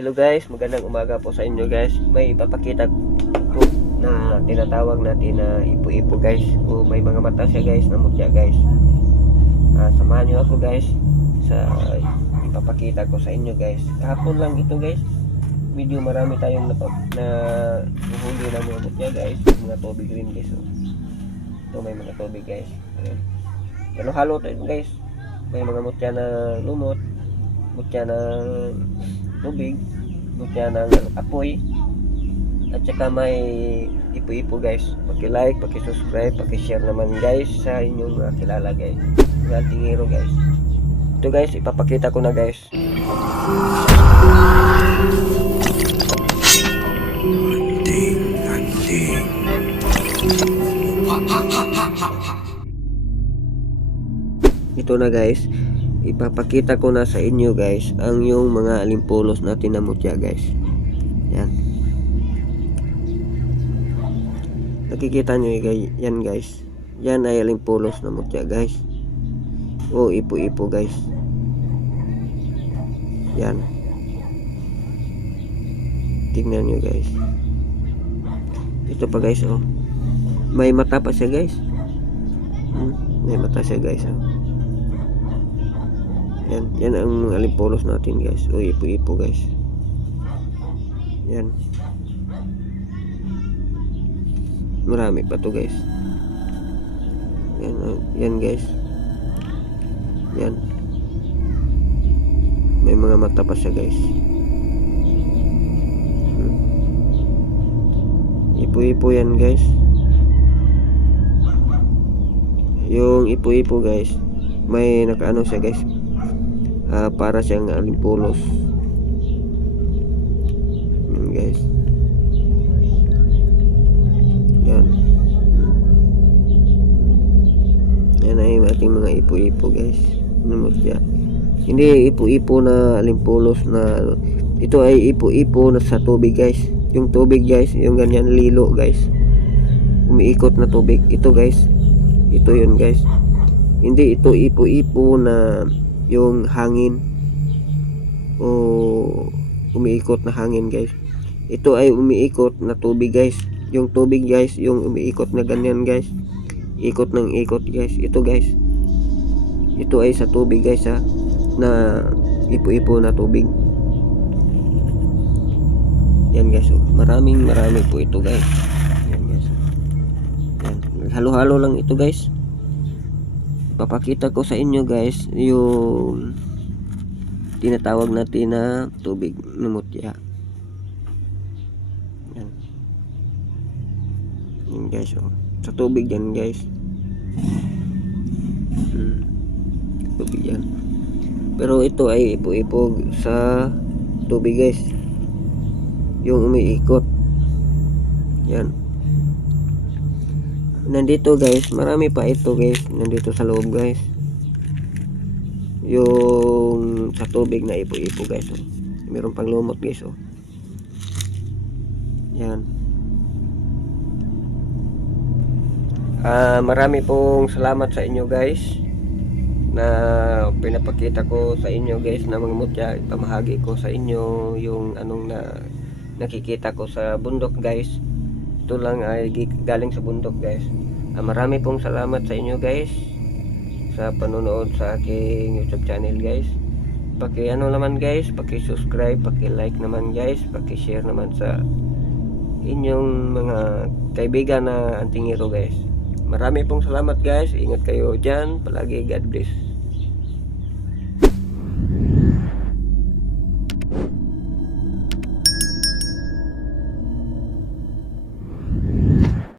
Hello guys, magandang umaga po sa inyo guys. May ipapakita po na tinatawag natin na ipo-ipo guys. O may mga mata siya guys na mutya guys. Samahan nyo ako guys sa ipapakita ko sa inyo guys. Kahapon lang ito guys. Medyo marami tayong huli na mga mutya guys. Mga tubig rin guys. Ito may mga tubig guys. Halo-halo tayo guys. May mga mutya na lumot, mutya na tubig, mutya ng apoy, at saka may ipo-ipo guys. Paki-like, paki-subscribe, paki-share naman guys sa inyong mga kilala guys, mga tingiro guys. Ito guys, ipapakita ko na guys. Ito na guys, ipapakita ko na sa inyo guys ang yung mga alimpulos natin na mutya guys. Yan, nakikita nyo yan guys. Yan ay alimpulos na mutya guys, o ipo-ipo guys. Yan, tingnan nyo guys. Ito pa guys, oh, may mata pa siya guys. May mata siya guys, oh. Yan ang alimpulos natin guys, o ipo-ipo guys. Yan, marami pa to guys. Yan guys. Yan, may mga mata pa siya guys. Ipo-ipo yan guys. Yung ipo-ipo guys, may nakaano siya guys, para siyang alimpulos. Yan guys. Yan. Yan ay ating mga ipo-ipo guys. Hindi ipo-ipo na alimpulos na, ito ay ipo-ipo na sa tubig guys. Yung tubig guys, yung ganyan lilo guys, umiikot na tubig. Ito guys, ito yun guys. Hindi ito ipo-ipo na yung hangin o umiikot na hangin guys. Ito ay umiikot na tubig guys. Yung tubig guys, yung umiikot na ganyan guys, ikot ng ikot guys. Ito guys, ito ay sa tubig guys, na ipo-ipo na tubig. Yan guys, marami po ito guys. Yan guys. Yan, halo-halo lang ito guys. Papakita ko sa inyo guys yung tinatawag natin na tubig na mutya. Yan. Yan guys, oh. Sa tubig yan guys. Tubig yan. Pero ito ay ipo-ipo sa tubig guys, yung umiikot. Yan. Nandito guys, marami pa ito guys, nandito sa loob guys, yung sa tubig na ipo-ipo guys, oh. Meron pang lumot guys, oh. Yan. Marami pong salamat sa inyo guys na pinapakita ko sa inyo guys na mga mutya. Ipamahagi ko sa inyo yung anong nakikita ko sa bundok guys. Ito lang ay galing sa bundok guys. Marami pong salamat sa inyo guys sa panonood sa aking YouTube channel guys. Paki-ano naman guys, paki-subscribe, paki-like naman guys, paki-share naman sa inyong mga kaibigan na antingero guys. Marami pong salamat guys. Ingat kayo dyan palagi. God bless.